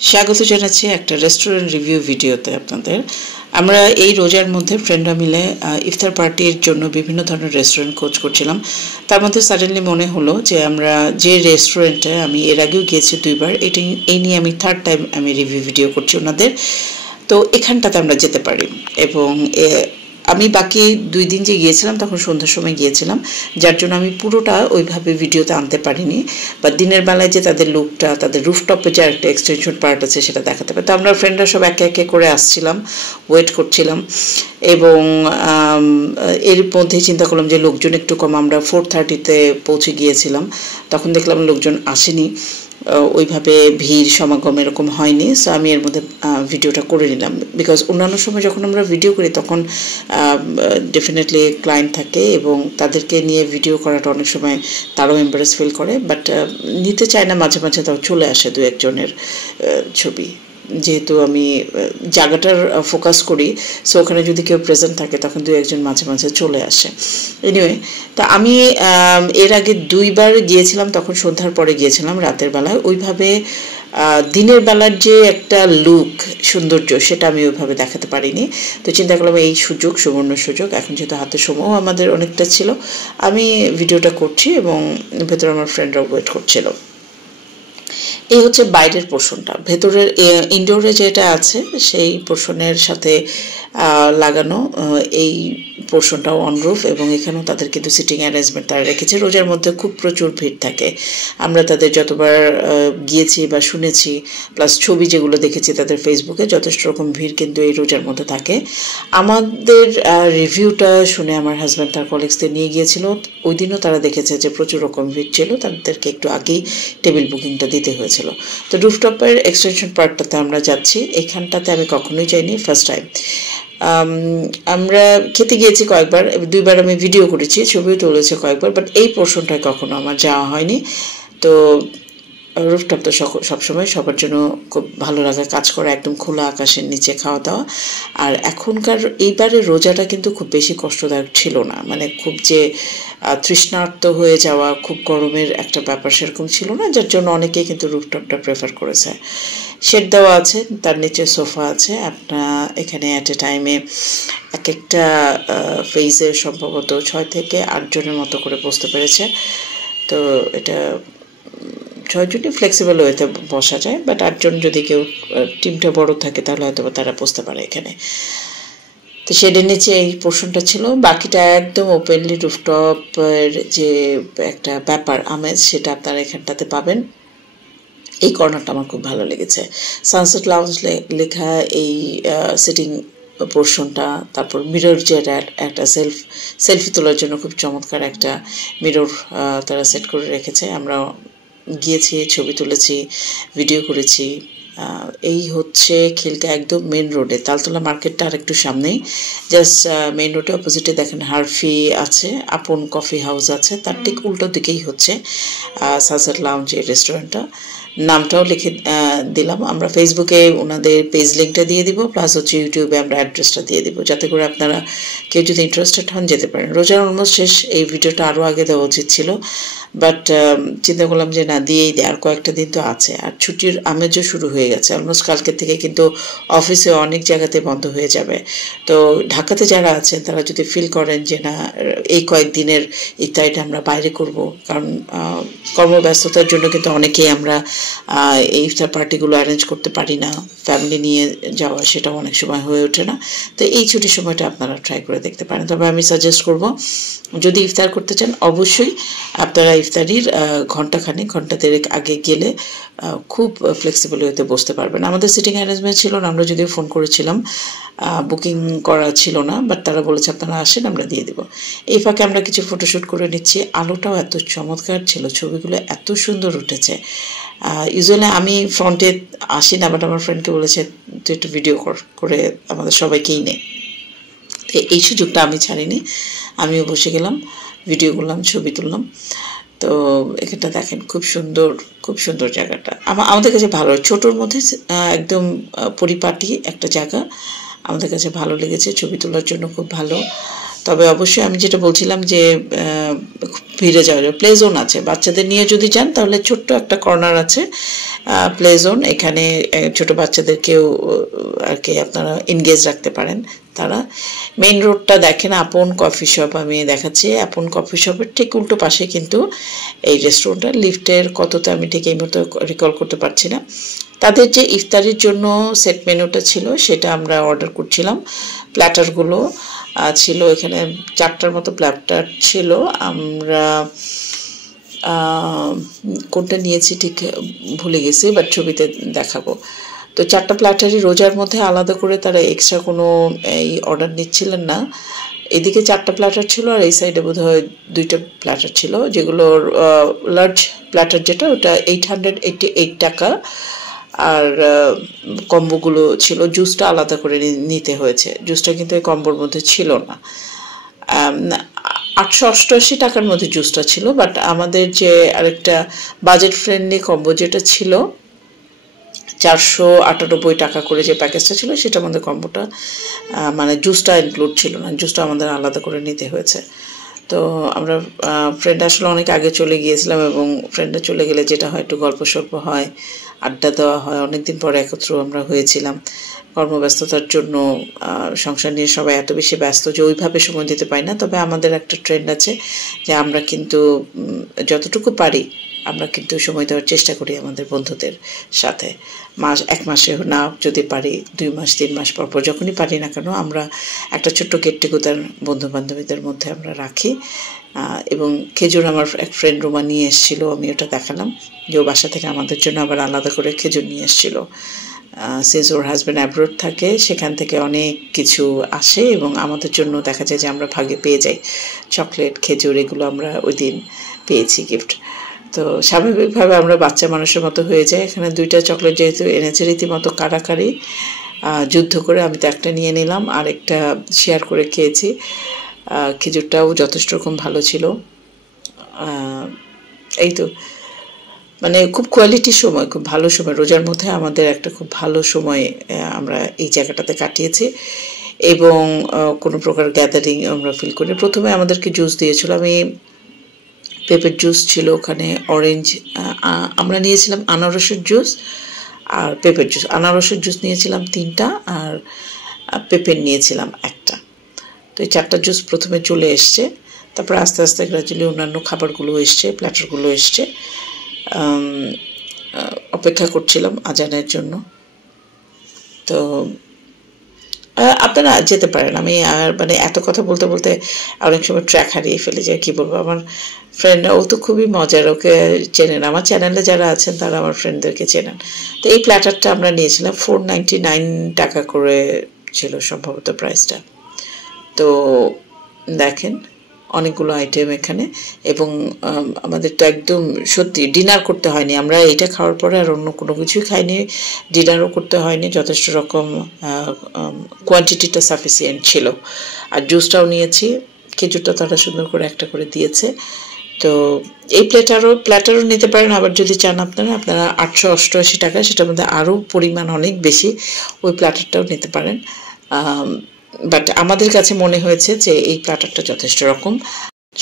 স্বাগত জানাচ্ছি একটা রেস্টুরেন্ট রিভিউ ভিডিওতে আপনাদের। আমরা এই রোজার মধ্যে ফ্রেন্ডরা মিলে ইফতার পার্টির জন্য বিভিন্ন ধরনের রেস্টুরেন্ট খোঁজ করছিলাম। তার মধ্যে সাডেনলি মনে হলো যে আমরা যে রেস্টুরেন্টে আমি এর আগেও গিয়েছি দুইবার, এই নিয়ে আমি থার্ড টাইম আমি রিভিউ ভিডিও করছি ওনাদের। তো এখানটাতে আমরা যেতে পারি এবং আমি বাকি 2 দিন যে গিয়েছিলাম তখন সন্ধ্যার সময় গিয়েছিলাম, যার জন্য আমি পুরোটা ওইভাবে ভিডিওতে আনতে পারিনি, বা দিনের বেলায় যে তাদের লুকটা, তাদের রুফটপে যে একটা এক্সটেনশন পার্ট আছে সেটা দেখাতে পারে। তো আমরা ফ্রেন্ডরা সব একে একে করে আসছিলাম, ওয়েট করছিলাম এবং এর মধ্যেই চিন্তা করলাম যে লোকজন একটু কম। আমরা 4:30-তে পৌঁছে গিয়েছিলাম, তখন দেখলাম লোকজন আসেনি, ওইভাবে ভিড় সমাগম এরকম হয়নি। সো আমি এর মধ্যে ভিডিওটা করে নিলাম, বিকজ অন্যান্য সময় যখন আমরা ভিডিও করি তখন ডেফিনেটলি ক্লায়েন্ট থাকে এবং তাদেরকে নিয়ে ভিডিও করাটা অনেক সময় তারাও এম্বারেস ফিল করে, বাট নিতে চায় না, মাঝে মাঝে তাও চলে আসে 2-1 জনের ছবি। যেহেতু আমি জায়গাটার ফোকাস করি, সো ওখানে যদি কেউ প্রেজেন্ট থাকে তখন 2-1 জন মাঝে মাঝে চলে আসে। এনিওয়ে, তা আমি এর আগে 2বার গিয়েছিলাম, তখন সন্ধ্যার পরে গিয়েছিলাম রাতের বেলায়। ওইভাবে দিনের বেলার যে একটা লুক, সৌন্দর্য, সেটা আমি ওইভাবে দেখাতে পারিনি। তো চিন্তা করলাম এই সুবর্ণ সুযোগ, এখন যেহেতু হাতে সময়ও আমাদের অনেকটা ছিল, আমি ভিডিওটা করছি এবং ভেতরে আমার ফ্রেন্ডরাও ওয়েট করছিল। এই হচ্ছে বাইরের পোর্শনটা। ভেতরের ইনডোরে যেটা আছে সেই পোর্শনের সাথে লাগানো এই পোর্শনটাও অনরুফ, এবং এখানেও তাদের কিন্তু সিটিং অ্যারেঞ্জমেন্ট তারা রেখেছে। রোজার মধ্যে খুব প্রচুর ভিড় থাকে। আমরা তাদের যতবার গিয়েছি বা শুনেছি, প্লাস ছবি যেগুলো দেখেছি তাদের ফেসবুকে, যথেষ্ট রকম ভিড় কিন্তু এই রোজার মধ্যে থাকে। আমাদের রিভিউটা শুনে আমার হাজব্যান্ড তার কলিগসদের নিয়ে গিয়েছিল, ওই দিনও তারা দেখেছে যে প্রচুর রকম ভিড় ছিল, তাদেরকে একটু আগেই টেবিল বুকিংটা দিতে হয়েছিল। তো রুফটপের এক্সটেনশন পার্টটাতে আমরা যাচ্ছি। এখানটাতে আমি কখনোই যাইনি, ফার্স্ট টাইম। আমরা খেতে গিয়েছি কয়েকবার, 2বার আমি ভিডিও করেছি, ছবিও তুলেছি কয়েকবার, বাট এই পোর্শনটায় কখনো আমার যাওয়া হয়নি। তো রুফটপ তো সবসময় সবার জন্য খুব ভালো লাগা কাজ করে, একদম খোলা আকাশের নিচে খাওয়া দাওয়া। আর এখনকার এইবারের রোজাটা কিন্তু খুব বেশি কষ্টদায়ক ছিল না, মানে খুব যে তৃষ্ণার্ত হয়ে যাওয়া, খুব গরমের একটা ব্যাপার সেরকম ছিল না, যার জন্য অনেকেই কিন্তু রুফটপটা প্রেফার করেছে। শেড দেওয়া আছে, তার নিচে সোফা আছে। আপনার এখানে অ্যাট এ টাইমে এক একটা ফেজে সম্ভবত 6 থেকে 8 জনের মতো করে বসতে পেরেছে। তো এটা 6 জনই ফ্লেক্সিবল ওয়েতে বসা যায়, বাট 8 জন যদি কেউ টিমটা বড় থাকে তাহলে হয়তো তারা বসতে পারে এখানে। তো শেডের নিচে এই পোর্শনটা ছিল, বাকিটা একদম ওপেনলি রুফটপের যে একটা ব্যাপার আমেজ, সেটা আপনারা এখানটাতে পাবেন। এই কর্নারটা আমার খুব ভালো লেগেছে। সানসেট লাউঞ্জ লেখা এই সিটিং পোর্শনটা, তারপর মিরর যে একটা সেলফি তোলার জন্য খুব চমৎকার একটা মিরর তারা সেট করে রেখেছে। আমরা গিয়েছি, ছবি তুলেছি, ভিডিও করেছি। এই হচ্ছে খিলকা, একদম মেন রোডে, তালতলা মার্কেটটা আর একটু সামনেই, জাস্ট মেন রোডে অপোজিটে দেখেন হারফি আছে, আপন কফি হাউস আছে, তার ঠিক উল্টো দিকেই হচ্ছে সানসেট লাউঞ্জ এই রেস্টুরেন্টটা। নামটাও লিখে দিলাম, আমরা ফেসবুকে ওনাদের পেজ লিঙ্কটা দিয়ে দিব, প্লাস হচ্ছে ইউটিউবে আমরা অ্যাড্রেসটা দিয়ে দিব, যাতে করে আপনারা কেউ যদি ইন্টারেস্টেড হন যেতে পারেন। রোজার অলমোস্ট শেষ, এই ভিডিওটা আরও আগে দেওয়া উচিত ছিল, বাট চিন্তা করলাম যে না, দিয়েই দেয়, আর কয়েকটা দিন তো আছে, আর ছুটির আমেজও শুরু হয়ে গেছে। অলমোস্ট কালকের থেকে কিন্তু অফিসে অনেক জায়গাতে বন্ধ হয়ে যাবে। তো ঢাকাতে যারা আছেন তারা যদি ফিল করেন যে না, এই কয়েকদিনের ইফতারিটা আমরা বাইরে করব, কারণ কর্মব্যস্ততার জন্য কিন্তু অনেকেই আমরা এই ইফতার পার্টিগুলো অ্যারেঞ্জ করতে পারি না, ফ্যামিলি নিয়ে যাওয়া সেটাও অনেক সময় হয়ে ওঠে না। তো এই ছুটির সময়টা আপনারা ট্রাই করে দেখতে পারেন। তবে আমি সাজেস্ট করব, যদি ইফতার করতে চান অবশ্যই আপনারা ইফতারির ঘন্টা 3 আগে গেলে খুব ফ্লেক্সিবল হতে বসতে পারবেন। আমাদের সিটিং অ্যারেঞ্জমেন্ট ছিল না, আমরা যদিও ফোন করেছিলাম, বুকিং করা ছিল না, বাট তারা বলেছে আপনারা আসেন, আমরা দিয়ে দেবো। এই ফাঁকে আমরা কিছু ফটোশ্যুট করে নিচ্ছি। আলোটাও এত চমৎকার ছিল, ছবিগুলো এত সুন্দর উঠেছে। ইউজুয়ালি আমি ফ্রন্টে আসি না, বাট আমার ফ্রেন্ডকে বলেছে তুই একটু ভিডিও করে আমাদের সবাইকেই নে। তো এই সুযোগটা আমি ছাড়িনি, আমিও বসে গেলাম, ভিডিও করলাম, ছবি তুললাম। তো এখানটা দেখেন, খুব সুন্দর জায়গাটা। আমাদের কাছে ভালো, ছোটোর মধ্যে একদম পরিপাটি একটা জায়গা, আমাদের কাছে ভালো লেগেছে, ছবি তোলার জন্য খুব ভালো। তবে অবশ্যই আমি যেটা বলছিলাম যে ভিড়ে যাওয়া যায়, প্লে জোন আছে, বাচ্চাদের নিয়ে যদি যান তাহলে ছোট্ট একটা কর্নার আছে, প্লে জোন, এখানে ছোট বাচ্চাদেরকেও আর কি আপনারা এনগেজ রাখতে পারেন। তারা মেইন রোডটা দেখেন, আপন কফি শপ আমি দেখাচ্ছি। আপন কফি শপের ঠিক উল্টো পাশে কিন্তু এই রেস্টুরেন্টটা। লিফটের কতটা আমি ঠিক এই মতো রিকল করতে পারছি না। তাদের যে ইফতারির জন্য সেট মেনুটা ছিল সেটা আমরা অর্ডার করছিলাম। প্ল্যাটারগুলো ছিল এখানে 4টার মতো প্ল্যাটার ছিল। আমরা কোনটা নিয়েছি ঠিক ভুলে গেছি, বাট ছবিতে দেখাবো। তো 4টা প্ল্যাটারই রোজার মধ্যে আলাদা করে তারা এক্সট্রা কোনো এই অর্ডার নিচ্ছিলেন না। এদিকে 4টা প্ল্যাটার ছিল আর এই সাইডে বোধহয় 2টা প্ল্যাটার ছিল, যেগুলোর লার্জ প্ল্যাটার যেটা ওটা 888 টাকা। আর কম্বোগুলো ছিল, জুসটা আলাদা করে নিতে হয়েছে। জুসটা কিন্তু এই কম্বোর মধ্যে ছিল না। 888 টাকার মধ্যে জুসটা ছিল, বাট আমাদের যে আরেকটা বাজেট ফ্রেন্ডলি কম্বো যেটা ছিল 498 টাকা করে যে প্যাকেজটা ছিল সেটার মধ্যে কম্বোটা মানে জুসটা ইনক্লুড ছিল না, জুসটা আমাদের আলাদা করে নিতে হয়েছে। তো আমরা ফ্রেন্ড আসলে অনেক আগে চলে গিয়েছিলাম, এবং ফ্রেন্ডরা চলে গেলে যেটা হয় একটু গল্প সল্প হয়, আড্ডা দেওয়া হয়। অনেকদিন পরে একত্র আমরা হয়েছিলাম। কর্মব্যস্ততার জন্য সংসার নিয়ে সবাই এত বেশি ব্যস্ত যে ওইভাবে সময় দিতে পারি না। তবে আমাদের একটা ট্রেন্ড আছে যে আমরা কিন্তু যতটুকু পারি আমরা কিন্তু সময় দেওয়ার চেষ্টা করি আমাদের বন্ধুদের সাথে। এক মাসে না যদি পারি 2 মাস 3 মাস পর পর যখনই পারি না কেন আমরা একটা ছোট্ট গেট টুগেদার বন্ধু বান্ধবীদের মধ্যে আমরা রাখি। এবং খেজুর আমার এক ফ্রেন্ড রুমা নিয়ে এসেছিলো, আমি ওটা দেখালাম যে ও বাসা থেকে আমাদের জন্য আবার আলাদা করে খেজুর নিয়ে এসেছিলো। সিন্স ওর হাজব্যান্ড অ্যাব্রোড থাকে, সেখান থেকে অনেক কিছু আসে এবং আমাদের জন্য দেখা যায় যে আমরা ভাগে পেয়ে যাই। চকলেট, খেজুর এগুলো আমরা ওই দিন পেয়েছি গিফট। তো স্বাভাবিকভাবে আমরা বাচ্চা মানুষের মতো হয়ে যাই। এখানে 2টা চকলেট যেহেতু এনেছে রীতিমতো কাড়াকাড়ি যুদ্ধ করে আমি তো একটা নিয়ে নিলাম, আর একটা শেয়ার করে খেয়েছি। খেজুরটাও যথেষ্ট রকম ভালো ছিল। এই তো মানে খুব কোয়ালিটি সময়, খুব ভালো সময়, রোজার মধ্যে আমাদের একটা খুব ভালো সময় আমরা এই জায়গাটাতে কাটিয়েছি। এবং কোনো প্রকার গ্যাদারিং আমরা ফিল করি। প্রথমে আমাদেরকে জুস দিয়েছিল, আমি পেঁপের জুস ছিল ওখানে, অরেঞ্জ, আমরা নিয়েছিলাম আনারসের জুস আর পেঁপের জুস। আনারসের জুস নিয়েছিলাম 3টা আর পেঁপের নিয়েছিলাম 1টা। তো এই 4টা জুস প্রথমে চলে এসছে, তারপর আস্তে আস্তে গ্রাজুয়ালি অন্যান্য খাবারগুলো এসছে, প্ল্যাটারগুলো এসছে। অপেক্ষা করছিলাম আজানের জন্য। তো আপনারা যেতে পারেন। আমি মানে এত কথা বলতে বলতে অনেক সময় ট্র্যাক হারিয়ে ফেলে যায়, কী বলবো। আমার ফ্রেন্ড ও তো খুবই মজার, ওকে চেনেন, আমার চ্যানেলে যারা আছেন তারা আমার ফ্রেন্ডদেরকে চেনেন। তো এই প্ল্যাটারটা আমরা নিয়েছিলাম 499 টাকা করে ছিল সম্ভবত প্রাইসটা। তো দেখেন অনেকগুলো আইটেম এখানে, এবং আমাদের তো একদম সত্যি ডিনার করতে হয়নি। আমরা এইটা খাওয়ার পরে আর অন্য কোনো কিছুই খাইনি, ডিনারও করতে হয়নি, যথেষ্ট রকম কোয়ান্টিটিটা সাফিসিয়েন্ট ছিল। আর জুসটাও নিয়েছি, খেজুরটা তারা সুন্দর করে একটা করে দিয়েছে। তো এই প্ল্যাটারও নিতে পারেন, আবার যদি চান আপনারা 888 টাকা, সেটার মধ্যে আরও পরিমাণ অনেক বেশি, ওই প্ল্যাটারটাও নিতে পারেন। বাট আমাদের কাছে মনে হয়েছে যে এই প্ল্যাটারটা যথেষ্ট রকম,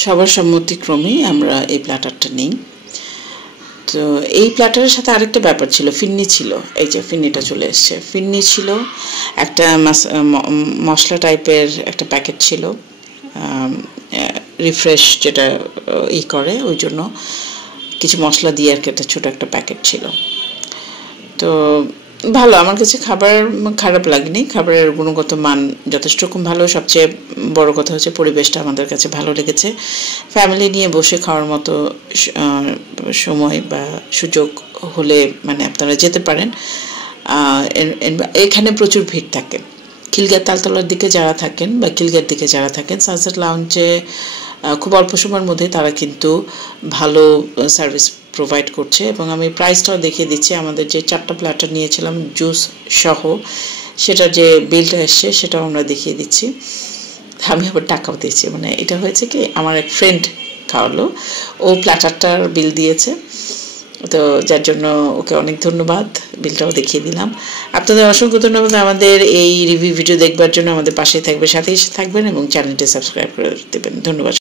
সবার সম্মতিক্রমেই আমরা এই প্ল্যাটারটা নিই। তো এই প্ল্যাটারের সাথে আরেকটা ব্যাপার ছিল, ফিন্নি ছিল। এই যে ফিন্নিটা চলে এসছে, ফিন্নি ছিল, একটা মশলা টাইপের একটা প্যাকেট ছিল, রিফ্রেশ যেটা করে ওই জন্য কিছু মশলা দিয়ে আর কি একটা ছোটো একটা প্যাকেট ছিল। তো ভালো, আমার কাছে খাবার খারাপ লাগেনি, খাবারের গুণগত মান যথেষ্ট রকম ভালো। সবচেয়ে বড় কথা হচ্ছে পরিবেশটা আমাদের কাছে ভালো লেগেছে। ফ্যামিলি নিয়ে বসে খাওয়ার মতো সময় বা সুযোগ হলে মানে আপনারা যেতে পারেন। এখানে প্রচুর ভিড় থাকে। খিলগাঁও তালতলার দিকে যারা থাকেন বা খিলগাঁওর দিকে যারা থাকেন, সানসেট লাউঞ্জে খুব অল্প সময়ের মধ্যে তারা কিন্তু ভালো সার্ভিস প্রোভাইড করছে। এবং আমি প্রাইসটাও দেখিয়ে দিচ্ছি। আমাদের যে 4টা প্ল্যাটার নিয়েছিলাম জুস সহ, সেটার যে বিলটা এসছে সেটাও আমরা দেখিয়ে দিচ্ছি। আমি আবার টাকাও দিয়েছি, মানে এটা হয়েছে কি আমার এক ফ্রেন্ড খাওয়ালো, ও প্ল্যাটারটার বিল দিয়েছে, তো যার জন্য ওকে অনেক ধন্যবাদ, বিলটাও দেখিয়ে দিলাম। আপনাদের অসংখ্য ধন্যবাদ আমাদের এই রিভিউ ভিডিও দেখবার জন্য। আমাদের পাশেই থাকবে, সাথেই থাকবেন এবং চ্যানেলটি সাবস্ক্রাইব করে দেবেন। ধন্যবাদ।